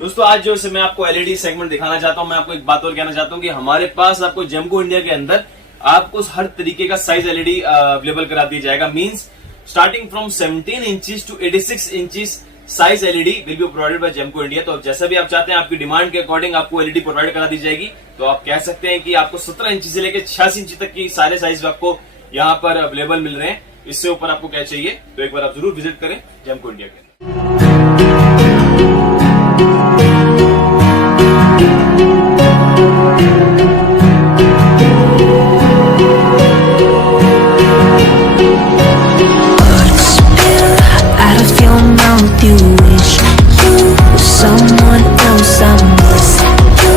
दोस्तों आज जो है मैं आपको एलईडी सेगमेंट दिखाना चाहता हूं। मैं आपको एक बात और कहना चाहता हूं कि हमारे पास आपको जेमको इंडिया के अंदर आपको हर तरीके का साइज एलईडी अवेलेबल करा दिया जाएगा। Means starting from 17 inches to 86 inches size LED will be provided by Gemco India. तो जैसा भी आप चाहते हैं आपकी डिमांड के अकॉर्डिंग आपको एलईडी प्रोवाइड करा दी जाएगी। तो आप कह सकते हैं कि आपको 17 इंच से लेकर 86 इंच तक की सारे साइज आपको यहाँ पर अवेलेबल मिल रहे हैं। इससे ऊपर आपको क्या चाहिए तो एक बार आप जरूर विजिट करें जेमको इंडिया के। You wish you were someone else. I miss you,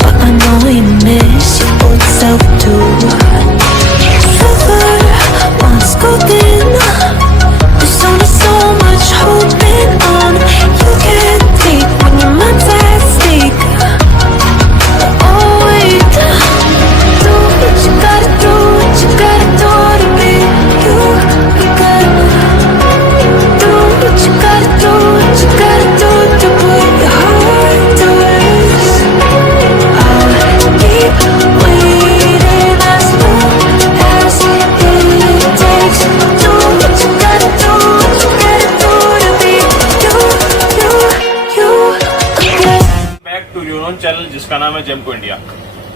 but I know you miss your old self too. Silver once golden, there's only so much holding on. You can't take when your mind's at stake. Oh wait, do what you gotta do, what you gotta do to be you. You gotta do what you gotta do, what you gotta do to put your heart to rest. I'll keep waiting as long as it takes. Do what you gotta do, what you gotta do to be you again. Back to your own channel जिसका नाम है जेमको India.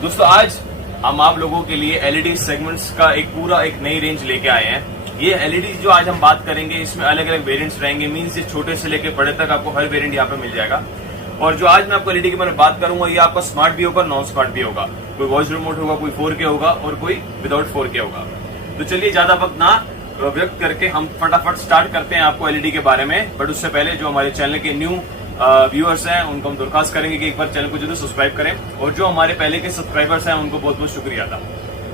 दोस्तों आज हम आप लोगों के लिए एलईडी सेगमेंट्स का एक नई रेंज लेके आए हैं। ये एलईडी जो आज हम बात करेंगे इसमें अलग अलग वेरिएंट्स रहेंगे। मींस ये छोटे से लेकर बड़े तक आपको हर वेरिएंट यहाँ पे मिल जाएगा। और जो आज मैं आपको एलईडी के बारे में बात करूंगा ये आपका स्मार्ट भी होगा, नॉन स्मार्ट भी होगा। कोई वॉइस रिमोट होगा, कोई 4K होगा और कोई विदाउट 4K होगा। तो चलिए ज्यादा वक्त ना व्यक्त करके हम फटाफट स्टार्ट करते हैं आपको एलईडी के बारे में। बट उससे पहले जो हमारे चैनल के न्यू व्यूअर्स हैं उनको हम दरखास्त करेंगे कि एक बार चैनल को जरूर सब्सक्राइब करें। और जो हमारे पहले के सब्सक्राइबर्स हैं उनको बहुत बहुत शुक्रिया था।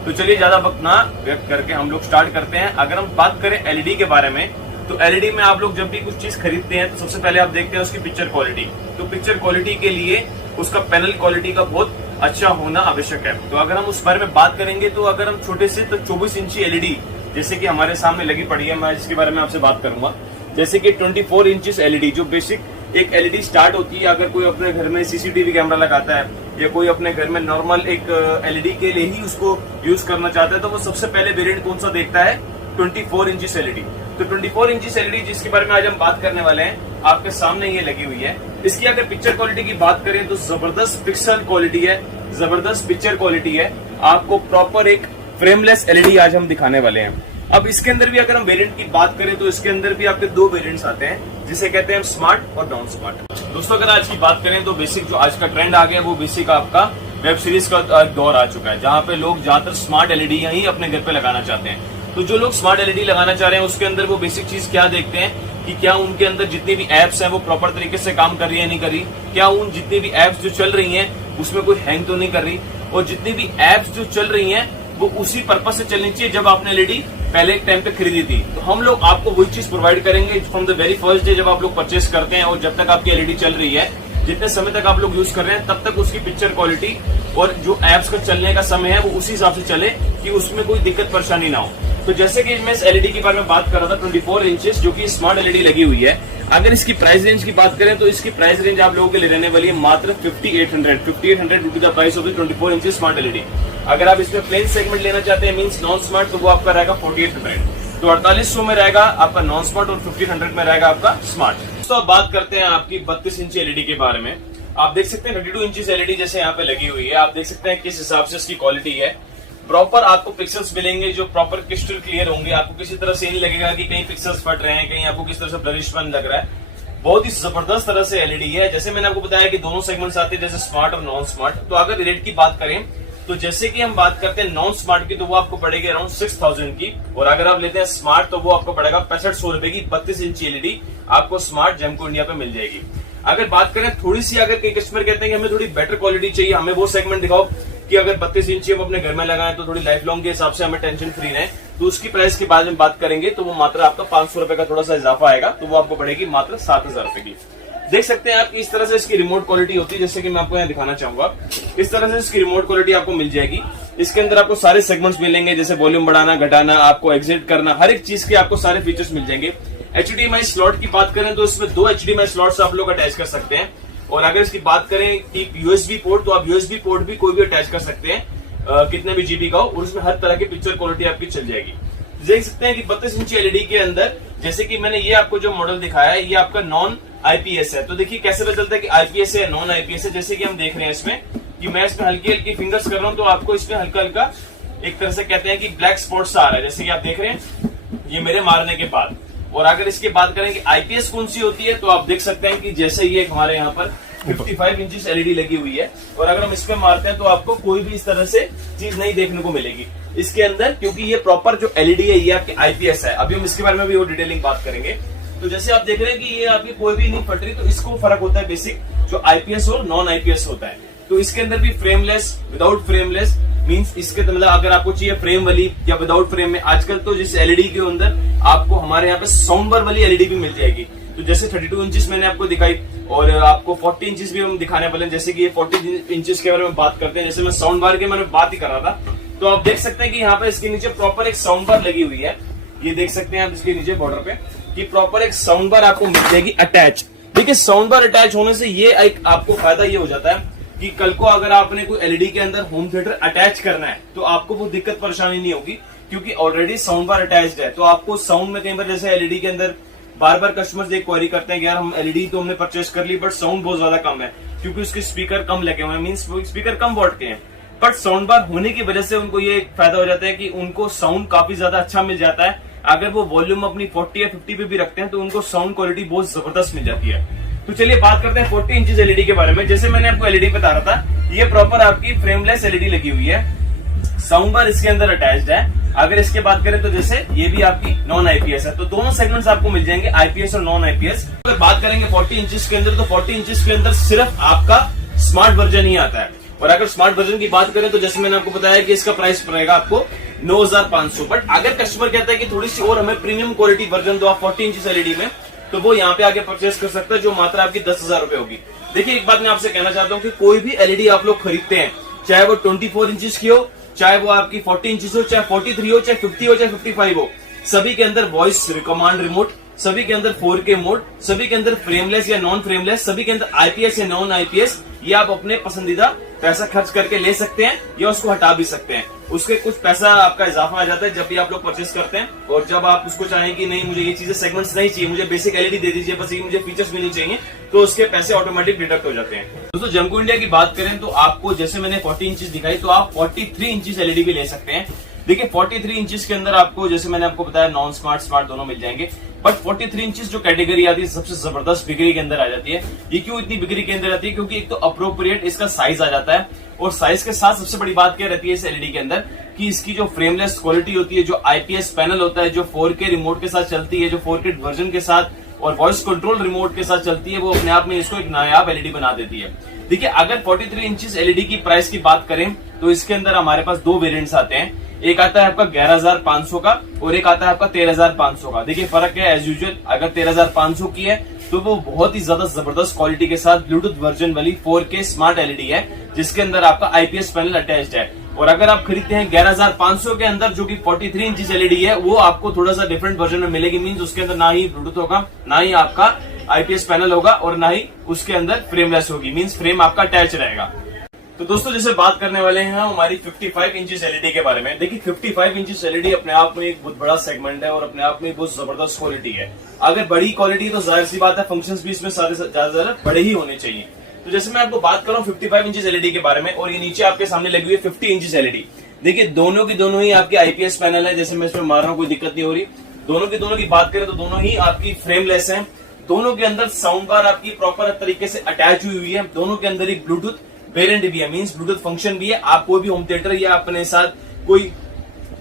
तो चलिए ज्यादा वक्त ना व्यक्त करके हम लोग स्टार्ट करते हैं। अगर हम बात करें एलईडी के बारे में तो एलईडी में आप लोग जब भी कुछ चीज खरीदते हैं तो सबसे पहले आप देखते हैं उसकी पिक्चर क्वालिटी। तो पिक्चर क्वालिटी के लिए उसका पैनल क्वालिटी का बहुत अच्छा होना आवश्यक है। तो अगर हम उस बारे में बात करेंगे तो अगर हम छोटे से तो 24 इंची एलईडी जैसे कि हमारे सामने लगी पड़ी है, मैं इसके बारे में आपसे बात करूंगा। जैसे कि 24 इंचेस एलईडी जो बेसिक एक एलईडी स्टार्ट होती है। अगर कोई अपने घर में सीसीटीवी कैमरा लगाता है या कोई अपने घर में नॉर्मल एक एलईडी के लिए ही उसको यूज करना चाहता है तो वो सबसे पहले वेरिएंट कौन सा देखता है 24 इंचेस एलईडी। तो 24 इंचेस एलईडी जिसके बारे में आज हम बात करने वाले हैं आपके सामने ये लगी हुई है। इसकी अगर पिक्चर क्वालिटी की बात करें तो जबरदस्त पिक्सल क्वालिटी है, जबरदस्त पिक्चर क्वालिटी है। आपको प्रॉपर एक फ्रेमलेस एलईडी आज हम दिखाने वाले हैं। अब इसके अंदर भी अगर हम वेरिएंट की बात करें तो इसके अंदर भी आपके दो वेरिएंट्स आते हैं जिसे कहते हैं स्मार्ट और नॉन स्मार्ट। दोस्तों अगर आज की बात करें तो बेसिक जो आज का ट्रेंड आ गया वो बेसिक आपका वेब सीरीज का दौर आ चुका है जहां पे लोग ज्यादातर स्मार्ट एलईडी ही अपने घर पे लगाना चाहते हैं। तो जो लोग स्मार्ट एलईडी लगाना चाह रहे हैं उसके अंदर वो बेसिक चीज क्या देखते हैं कि क्या उनके अंदर जितनी भी एप्स हैं वो प्रॉपर तरीके से काम कर रही है नहीं कर रही, क्या उन जितनी भी एप्स जो चल रही हैं उसमें कोई हैंग तो नहीं कर रही, और जितनी भी एप्स जो चल रही हैं वो उसी पर्पज से चलनी चाहिए जब आपने एलईडी पहले एक टाइम पे खरीदी थी। तो हम लोग आपको वही चीज प्रोवाइड करेंगे from the very first day जब आप लोग परचेस करते हैं और जब तक आपकी एलईडी चल रही है, जितने समय तक आप लोग यूज कर रहे हैं तब तक उसकी पिक्चर क्वालिटी और जो एप्स का चलने का समय है वो उसी हिसाब से चले कि उसमें कोई दिक्कत परेशानी ना हो। तो जैसे कि मैं इस एलईडी के बारे में बात कर रहा था 24 इंचेस जो कि स्मार्ट एलईडी लगी हुई है। अगर इसकी प्राइस रेंज की बात करें तो इसकी प्राइस रेंज आप लोगों के लिए रहने वाली है मात्र 5800 rupees the price of 24 inches smart LED. अगर आप इसमें प्लेन सेगमेंट लेना चाहते हैं मींस नॉन स्मार्ट तो वो आपका रहेगा 4800। तो 4800 में रहेगा आपका नॉन स्मार्ट और 1500 में रहेगा आपका स्मार्ट। तो अब बात करते हैं आपकी 32 इंची एलईडी के बारे में। आप देख सकते हैं 32 इंचेस एलईडी जैसे यहाँ पे लगी हुई है। आप देख सकते हैं किस हिसाब से इसकी क्वालिटी है। प्रॉपर आपको पिक्सल्स मिलेंगे जो प्रॉपर क्रिस्टल क्लियर होंगे। आपको किसी तरह से नहीं लगेगा कि कहीं पिक्सल्स फट रहे हैं, कहीं आपको किसी तरह से ब्लरिशपन लग रहा है। बहुत ही जबरदस्त तरह से एलईडी है। जैसे मैंने आपको बताया कि दोनों सेगमेंट्स आते हैं जैसे स्मार्ट और नॉन स्मार्ट। तो अगर रेट की बात करें तो जैसे कि हम बात करते हैं नॉन स्मार्ट की तो वो आपको पड़ेगी अराउंड 6000 की, और अगर आप लेते हैं स्मार्ट तो वो आपको पड़ेगा 6500 रुपए की 32 इंची एलईडी आपको स्मार्ट जेमको इंडिया पे मिल जाएगी। अगर बात करें थोड़ी सी, अगर कई कस्टमर कहते हैं कि हमें थोड़ी बेटर क्वालिटी चाहिए, हमें वो सेगमेंट दिखाओ कि अगर 32 इंची हम अपने घर में लगाएं तो थोड़ी लाइफ लॉन्ग के हिसाब से हमें टेंशन फ्री रहे, तो उसकी प्राइस के बारे में बात करेंगे तो वो मात्र आपका 500 रुपए का थोड़ा सा इजाफा आएगा। तो वो आपको पड़ेगी मात्र 7000 रुपए की। देख सकते हैं आप इस तरह से इसकी रिमोट क्वालिटी होती है जैसे कि मैं आपको यहाँ दिखाना चाहूंगा। इस तरह से इसकी रिमोट क्वालिटी आपको मिल जाएगी। इसके अंदर आपको सारे सेगमेंट्स मिलेंगे जैसे वॉल्यूम बढ़ाना घटाना, आपको एग्जिट करना, हर एक चीज के आपको सारे फीचर्स मिल जाएंगे। HDMI स्लॉट की बात करें तो इसमें 2 HDMI स्लॉट्स आप लोग अटैच कर सकते हैं। और अगर इसकी बात करें कि यूएसबी पोर्ट, तो आप यूएसबी पोर्ट भी कोई भी अटैच कर सकते हैं, कितने भी जीबी का हो, और उसमें हर तरह की पिक्चर क्वालिटी आपकी चल जाएगी। देख सकते हैं कि 32 इंची एलईडी के अंदर, जैसे कि मैंने ये आपको जो मॉडल दिखाया है, ये आपका नॉन आईपीएस है। तो देखिए कैसे पता चलता है कि आईपीएस है या नॉन आईपीएस है। जैसे कि हम देख रहे हैं इसमें कि मैं इसमें हल्की हल्की फिंगर्स कर रहा हूं, तो आपको इसमें हल्का हल्का एक तरह से कहते हैं कि ब्लैक स्पॉट्स आ रहा है, जैसे कि आप देख रहे हैं ये मेरे मारने के बाद। और अगर इसकी बात करें कि आईपीएस कौन सी होती है, तो आप देख सकते हैं कि जैसे ये हमारे यहाँ पर 55 इंच एलईडी लगी हुई है, और अगर हम इस पे मारते हैं तो आपको कोई भी इस तरह से चीज नहीं देखने को मिलेगी इसके अंदर, क्योंकि ये प्रॉपर जो एलईडी है ये आपकी आईपीएस है। अभी हम इसके बारे में भी वो डिटेलिंग बात करेंगे। तो जैसे आप देख रहे हैं कि ये आपकी कोई भी नहीं फट रही, तो इसको फर्क होता है बेसिक जो आईपीएस और नॉन आईपीएस होता है। तो इसके अंदर भी फ्रेमलेस, विदाउट फ्रेमलेस मींस इसके मतलब अगर आपको चाहिए फ्रेम वाली या विदाउट फ्रेम में, आजकल तो जिस एलईडी के अंदर आपको हमारे यहाँ पे साउंड बार वाली एलईडी भी मिल जाएगी। तो जैसे 32 इंचेस मैंने आपको दिखाई, और आपको 40 इंचेस भी हम दिखाने वाले हैं। जैसे कि ये 40 इंचेस के बारे में बात करते हैं, जैसे मैं साउंड बार के बारे में बात ही कर रहा था। तो आप देख सकते हैं कि यहाँ पे इसके नीचे प्रॉपर एक साउंड बार लगी हुई है। ये देख सकते हैं आप इसके नीचे बॉर्डर पे कि प्रॉपर एक साउंड बार आपको मिल जाएगी अटैच। देखिए साउंड बार अटैच होने से ये एक आपको फायदा ये हो जाता है कि कल को अगर आपने कोई एलईडी के अंदर होम थिएटर अटैच करना है, तो आपको वो दिक्कत परेशानी नहीं होगी, क्योंकि ऑलरेडी साउंड बार अटैच्ड है। तो आपको साउंड में कई बार जैसे एलईडी के अंदर बार बार कस्टमर्स एक क्वेरी करते हैं कि यार हम एलईडी तो हमने परचेस कर ली, बट साउंड बहुत ज्यादा कम है, क्योंकि उसके स्पीकर कम लगे हुए हैं, मींस स्पीकर कम वॉट के हैं। बट साउंड बार होने की वजह से उनको ये फायदा हो जाता है कि उनको साउंड काफी ज्यादा अच्छा मिल जाता है। अगर वो वॉल्यूम अपनी 40 या 50 पे भी रखते हैं, तो उनको साउंड क्वालिटी बहुत जबरदस्त मिल जाती है। तो चलिए बात करते हैं 40 इंचेस एलईडी के बारे में। जैसे मैंने आपको एलईडी बता रहा था, ये प्रॉपर आपकी फ्रेमलेस एलईडी लगी हुई है, साउंड बार इसके अंदर अटैच्ड है। अगर इसके बात करें तो जैसे ये भी आपकी नॉन आईपीएस है, तो दोनों सेगमेंट्स आपको मिल जाएंगे, आईपीएस और नॉन आईपीएस। अगर बात करेंगे 40 इंचेस के अंदर, तो 40 इंचेस के अंदर सिर्फ आपका स्मार्ट वर्जन ही आता है। और अगर स्मार्ट वर्जन की बात करें तो जैसे मैंने आपको बताया कि इसका प्राइस पड़ेगा आपको 9500। बट अगर कस्टमर कहता है कि थोड़ी सी और हमें प्रीमियम क्वालिटी वर्जन दो आप 40 इंचेस एलईडी में, तो वो यहाँ पे आके परचेस कर सकता है, जो मात्र आपकी 10,000 रुपए होगी। देखिए एक बात मैं आपसे कहना चाहता हूँ कि कोई भी एलईडी आप लोग खरीदते हैं, चाहे वो 24 इंचेस की हो, चाहे वो आपकी 40 इंचेस हो, चाहे 43 हो, चाहे 50 हो, चाहे 55 हो, सभी के अंदर वॉइस कमांड रिमोट, सभी के अंदर 4K मोड, सभी के अंदर फ्रेमलेस या नॉन फ्रेमलेस, सभी के अंदर आईपीएस या नॉन आईपीएस, ये आप अपने पसंदीदा पैसा खर्च करके ले सकते हैं या उसको हटा भी सकते हैं। उसके कुछ पैसा आपका इजाफा आ जाता है जब भी आप लोग परचेस करते हैं। और जब आप उसको चाहें कि नहीं मुझे ये चीजें सेगमेंट्स नहीं चाहिए, मुझे बेसिक एलईडी दे दीजिए बस, ये मुझे फीचर्स भी नहीं चाहिए, तो उसके पैसे ऑटोमेटिक डिडक्ट हो जाते हैं। दोस्तों जमको इंडिया की बात करें तो आपको जैसे मैंने 40 इंचेस दिखाई, तो आप 43 इंचेस एलईडी भी ले सकते हैं। देखिए 43 इंचेस के अंदर आपको जैसे मैंने आपको बताया नॉन स्मार्ट स्मार्ट दोनों मिल जाएंगे। बट 43 इंचेस जो कैटेगरी आती है सबसे जबरदस्त बिक्री के अंदर आ जाती है। ये क्यों इतनी बिक्री के अंदर आती है? क्योंकि एक तो अप्रोप्रिएट इसका साइज आ जाता है, और साइज के साथ सबसे बड़ी बात क्या रहती है इस एलईडी के अंदर कि इसकी जो फ्रेमलेस क्वालिटी होती है, जो आईपीएस पैनल होता है, जो 4K रिमोट के साथ चलती है, जो 4K वर्जन के साथ और वॉइस कंट्रोल रिमोट के साथ चलती है, वो अपने आप में इसको एक नायाब एलईडी बना देती है। देखिए अगर 43 इंचेस एलईडी की प्राइस की बात करें तो इसके अंदर हमारे पास दो वेरिएंट्स आते हैं। एक आता है आपका 11,500 का और एक आता है आपका 13,500 का। देखिए फर्क है एज यूजुअल, अगर 13,500 की है तो वो बहुत ही ज्यादा जबरदस्त क्वालिटी के साथ ब्लूटूथ वर्जन वाली 4K स्मार्ट एलईडी है, जिसके अंदर आपका आईपीएस पैनल अटैच्ड है। और अगर आप खरीदते हैं 11,500 के अंदर जो कि 43 इंचेस एलईडी है, वो आपको थोड़ा सा डिफरेंट वर्जन में मिलेगी। मींस उसके अंदर ना ही ब्लूटूथ होगा, ना ही आपका आईपीएस पैनल होगा, और ना ही उसके अंदर फ्रेमलेस होगी, मींस फ्रेम आपका अटैच रहेगा। तो दोस्तों जैसे बात करने वाले हैं हमारी 55 इंचेस एलईडी के बारे में। देखिए 55 इंचेस एलईडी अपने आप में एक बहुत बड़ा सेगमेंट है और अपने आप में बहुत जबरदस्त क्वालिटी है। अगर बड़ी क्वालिटी है तो जाहिर सी बात है फंक्शंस भी इसमें ज्यादा बड़े ही होने चाहिए। तो जैसे मैं आपको बात कर रहा हूँ 55 इंचेस एलईडी के बारे में, और ये नीचे आपके सामने लगी हुई है 50 इंचेस एलईडी। देखिए दोनों की दोनों ही आपके आईपीएस पैनल है, जैसे मैं इसमें मार रहा हूँ कोई दिक्कत नहीं हो रही। दोनों की बात करें तो दोनों ही आपकी फ्रेमलेस है। दोनों के अंदर साउंड बार आपकी प्रॉपर तरीके से अटैच हुई है। दोनों के अंदर एक ब्लूटूथ वेरिएंट भी है, मींस ब्लूटूथ फंक्शन भी है। आप कोई भी होम थिएटर या अपने साथ कोई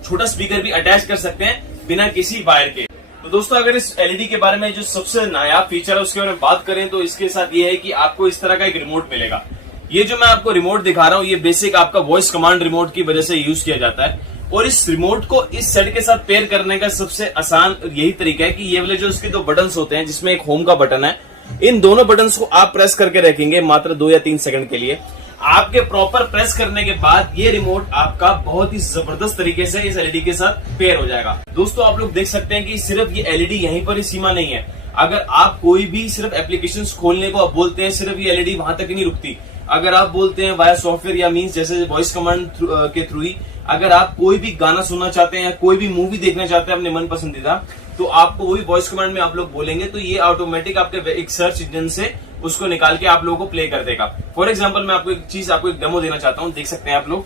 छोटा स्पीकर भी अटैच कर सकते हैं बिना किसी वायर के। तो दोस्तों अगर इस एलईडी के बारे में जो सबसे नायाब फीचर है उसके बारे में बात करें तो इसके साथ ये है कि आपको इस तरह का एक रिमोट मिलेगा। ये जो मैं आपको रिमोट दिखा रहा हूँ ये बेसिक आपका वॉइस कमांड रिमोट की वजह से यूज किया जाता है, और इस रिमोट को इस सेट के साथ पेयर करने का सबसे आसान यही तरीका है कि ये वाले जो इसके दो बटन्स होते हैं, जिसमें एक होम का बटन है, इन दोनों बटन्स को आप प्रेस करके रखेंगे मात्र 2 या 3 सेकंड के लिए। आपके प्रॉपर प्रेस करने के बाद ये रिमोट आपका बहुत ही जबरदस्त तरीके से इस एलईडी के साथ पेयर हो जाएगा। दोस्तों आप लोग देख सकते हैं कि सिर्फ ये एलईडी यहीं पर ही सीमा नहीं है, अगर आप कोई भी सिर्फ एप्लीकेशंस खोलने को आप बोलते हैं, सिर्फ ये एलईडी वहां तक ही नहीं रुकती। अगर आप बोलते हैं वाया सॉफ्टवेयर या मींस जैसे वॉइस कमांड के थ्रू ही अगर आप कोई भी गाना सुनना चाहते हैं या कोई भी मूवी देखना चाहते हैं अपने मन पसंदीदा, तो आपको वही वॉइस कमांड में आप लोग बोलेंगे तो ये ऑटोमेटिक आपके एक सर्च इंजन से उसको निकाल के आप लोगों को प्ले कर देगा। फॉर एग्जाम्पल मैं आपको एक डेमो देना चाहता हूं, देख सकते हैं आप लोग,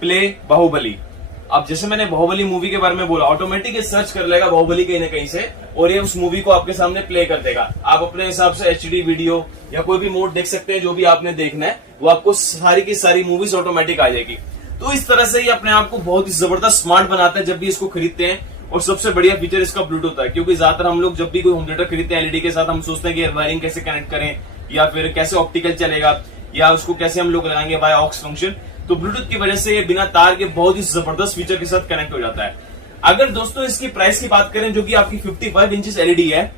प्ले बाहुबली। अब जैसे मैंने बाहुबली मूवी के बारे में बोला, ऑटोमेटिक सर्च कर लेगा बाहुबली कहीं ना कहीं से और ये उस मूवी को आपके सामने प्ले कर देगा। आप अपने हिसाब से एचडी वीडियो या कोई भी मोड देख सकते हैं, जो भी आपने देखना है वो आपको सारी की सारी मूवीज ऑटोमेटिक आ जाएगी। तो इस तरह से ये अपने आप को बहुत ही जबरदस्त स्मार्ट बनाता है जब भी इसको खरीदते हैं। और सबसे बढ़िया फीचर इसका ब्लूटूथ है, क्योंकि ज्यादातर हम लोग जब भी कोई होम थिएटर खरीदते हैं एलईडी के साथ, हम सोचते हैं कि वायरिंग कैसे कनेक्ट करें या फिर कैसे ऑप्टिकल चलेगा या उसको कैसे हम लोग लगाएंगे बाय ऑक्स फंक्शन। तो ब्लूटूथ की वजह से ये बिना तार के बहुत ही जबरदस्त फीचर के साथ कनेक्ट हो जाता है। अगर दोस्तों इसकी प्राइस की बात करें, जो कि आपकी 55 इंचेस एलईडी है,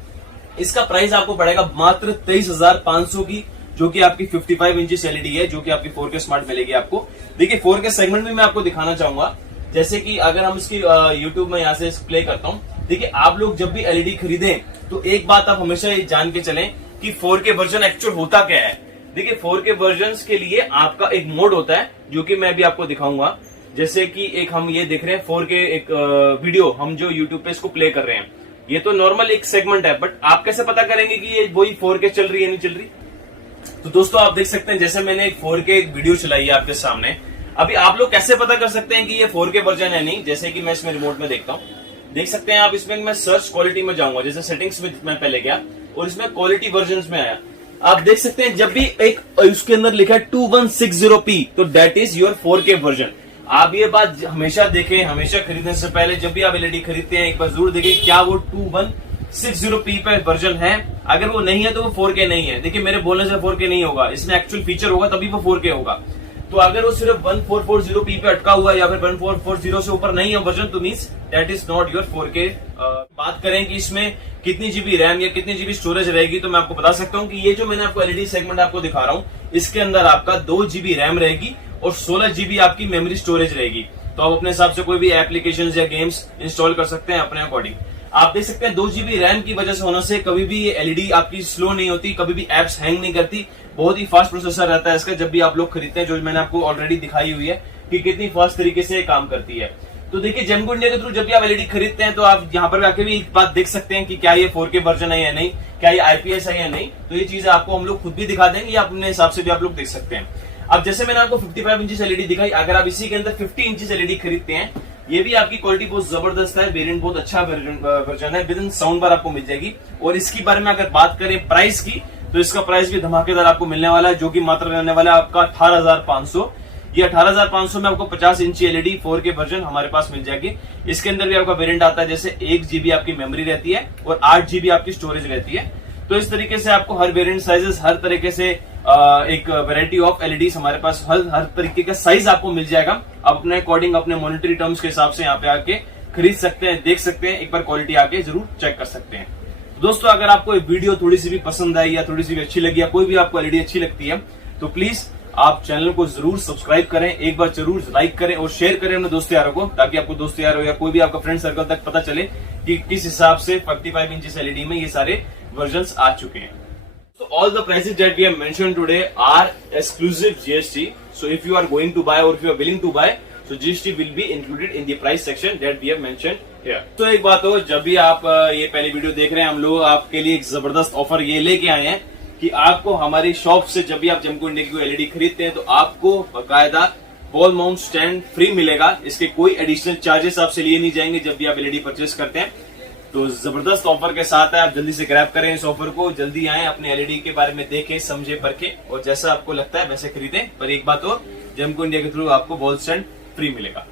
इसका प्राइस आपको पड़ेगा मात्र 23,500 की, जो कि आपकी 55 इंचेस एलईडी है, जो कि आपकी 4K स्मार्ट मिलेगी आपको। देखिए 4K सेगमेंट भी मैं आपको दिखाना चाहूंगा, जैसे कि अगर हम इसकी यूट्यूब में यहाँ से प्ले करता हूँ। देखिए आप लोग जब भी एलईडी खरीदें तो एक बात आप हमेशा ये जान के चलें कि 4K वर्जन एक्चुअल होता क्या है। देखिए 4K वर्जन के लिए आपका एक मोड होता है, जो कि मैं भी आपको दिखाऊंगा। जैसे कि एक हम ये देख रहे हैं 4K एक वीडियो हम जो यूट्यूब पे इसको प्ले कर रहे हैं, ये तो नॉर्मल एक सेगमेंट है, बट आप कैसे पता करेंगे कि ये वही 4K चल रही है नहीं चल रही। तो दोस्तों आप देख सकते हैं, जैसे मैंने एक 4K वीडियो चलाई है आपके सामने। अभी आप लोग कैसे पता कर सकते हैं कि ये 4K वर्जन है नहीं, जैसे कि मैं इसमें रिमोट में देखता हूँ, देख सकते हैं आप। इसमें मैं सर्च क्वालिटी में जाऊंगा, जैसे सेटिंग्स में मैं पहले गया और इसमें क्वालिटी वर्जन में आया। आप देख सकते हैं जब भी एक उसके अंदर लिखा है 2160p, तो that is your 4K version. आप ये बात हमेशा देखें, हमेशा खरीदने से पहले जब भी आप एलईडी खरीदते हैं एक बार जरूर देखें क्या वो 2160p पे वर्जन है। अगर वो नहीं है तो वो 4K नहीं है। देखिए मेरे बोलने से 4K नहीं होगा, इसमें एक्चुअल फीचर होगा तभी वो 4K होगा। तो अगर वो सिर्फ 1440p पे अटका हुआ है या फिर 1440 से ऊपर नहीं है वर्जन, तो means that is not your 4K। बात करें कि इसमें कितनी जीबी रैम या कितनी जीबी स्टोरेज रहेगी, तो मैं आपको बता सकता हूँ कि ये जो मैंने आपको एलईडी सेगमेंट आपको दिखा रहा हूँ, इसके अंदर आपका 2 जीबी रैम रहेगी और 16 जीबी आपकी मेमोरी स्टोरेज रहेगी। तो आप अपने हिसाब से कोई भी एप्लीकेशन या गेम्स इंस्टॉल कर सकते हैं अपने अकॉर्डिंग। आप देख सकते हैं 2 जीबी रैम की वजह से होने से कभी भी ये एलईडी आपकी स्लो नहीं होती, कभी भी एप्स हैंग नहीं करती। बहुत ही फास्ट प्रोसेसर रहता है इसका जब भी आप लोग खरीदते हैं, जो मैंने आपको ऑलरेडी दिखाई हुई है कि कितनी फास्ट तरीके से काम करती है। तो देखिए जेमको इंडिया के थ्रू जब भी आप एलईडी खरीदते हैं तो आप यहाँ पर आके भी एक बात देख सकते हैं कि क्या ये 4K वर्जन है या नहीं, क्या ये IPS है या नहीं। तो ये चीजें आपको हम लोग खुद भी दिखा देंगे या अपने हिसाब से भी आप लोग देख सकते हैं। अब जैसे मैंने आपको 55 इंचेस एलईडी दिखाई, अगर आप इसी के अंदर 50 इंचेस एलईडी खरीदते हैं, ये भी आपकी क्वालिटी बहुत जबरदस्त है, वेरिएंट बहुत अच्छा वर्जन है, विद इन साउंड बार आपको मिल जाएगी। और इसकी बारे में अगर बात करें प्राइस की, तो इसका प्राइस भी धमाकेदार आपको मिलने वाला है, जो कि मात्र रहने वाला है आपका 18,500। ये 18,500 में आपको 50 इंची एलईडी 4K वर्जन हमारे पास मिल जाएगी। इसके अंदर भी आपका वेरिएंट आता है, जैसे 1 जीबी आपकी मेमोरी रहती है और 8 जीबी आपकी स्टोरेज रहती है। तो इस तरीके से आपको हर वेरिएंट साइजेस, हर तरीके से एक वैरायटी ऑफ एलईडी हमारे पास हर तरीके का साइज आपको मिल जाएगा। आप अपने अकॉर्डिंग अपने मॉनिटरी टर्म्स के हिसाब से यहाँ पे आके खरीद सकते हैं, देख सकते हैं, एक बार क्वालिटी आके जरूर चेक कर सकते हैं। दोस्तों अगर आपको ये वीडियो थोड़ी सी भी पसंद आई या थोड़ी सी भी अच्छी लगी या कोई भी आपको एलईडी अच्छी लगती है, तो प्लीज आप चैनल को जरूर सब्सक्राइब करें, एक बार जरूर लाइक करें और शेयर करें अपने दोस्त यारों को, ताकि आपको दोस्त यारों या कोई भी आपका फ्रेंड सर्कल तक पता चले कि किस हिसाब से 55 इंचेस एलईडी में ये सारे वर्जन्स आ चुके हैं। So all the prices that we have mentioned today are exclusive GST. So if you are going to buy or if you are willing to buy, so GST will be included in the price section that we have mentioned here. तो एक बात हो, जब भी आप ये पहली video देख रहे हैं, हम लोग आपके लिए एक जबरदस्त ऑफर ये लेके आए हैं कि आपको हमारी शॉप से जब भी आप जेमको इंडिया की एलईडी खरीदते हैं तो आपको बकायदा वॉल माउंट स्टैंड फ्री मिलेगा। इसके कोई एडिशनल चार्जेस आपसे लिए नहीं जाएंगे जब भी आप एलईडी परचेस करते हैं। तो जबरदस्त ऑफर के साथ है, आप जल्दी से ग्रैब करें इस ऑफर को, जल्दी आए, अपने एलईडी के बारे में देखें, समझे, परखें और जैसा आपको लगता है वैसे खरीदें। पर एक बात हो, जेमको इंडिया के थ्रू आपको वॉल स्टैंड फ्री मिलेगा।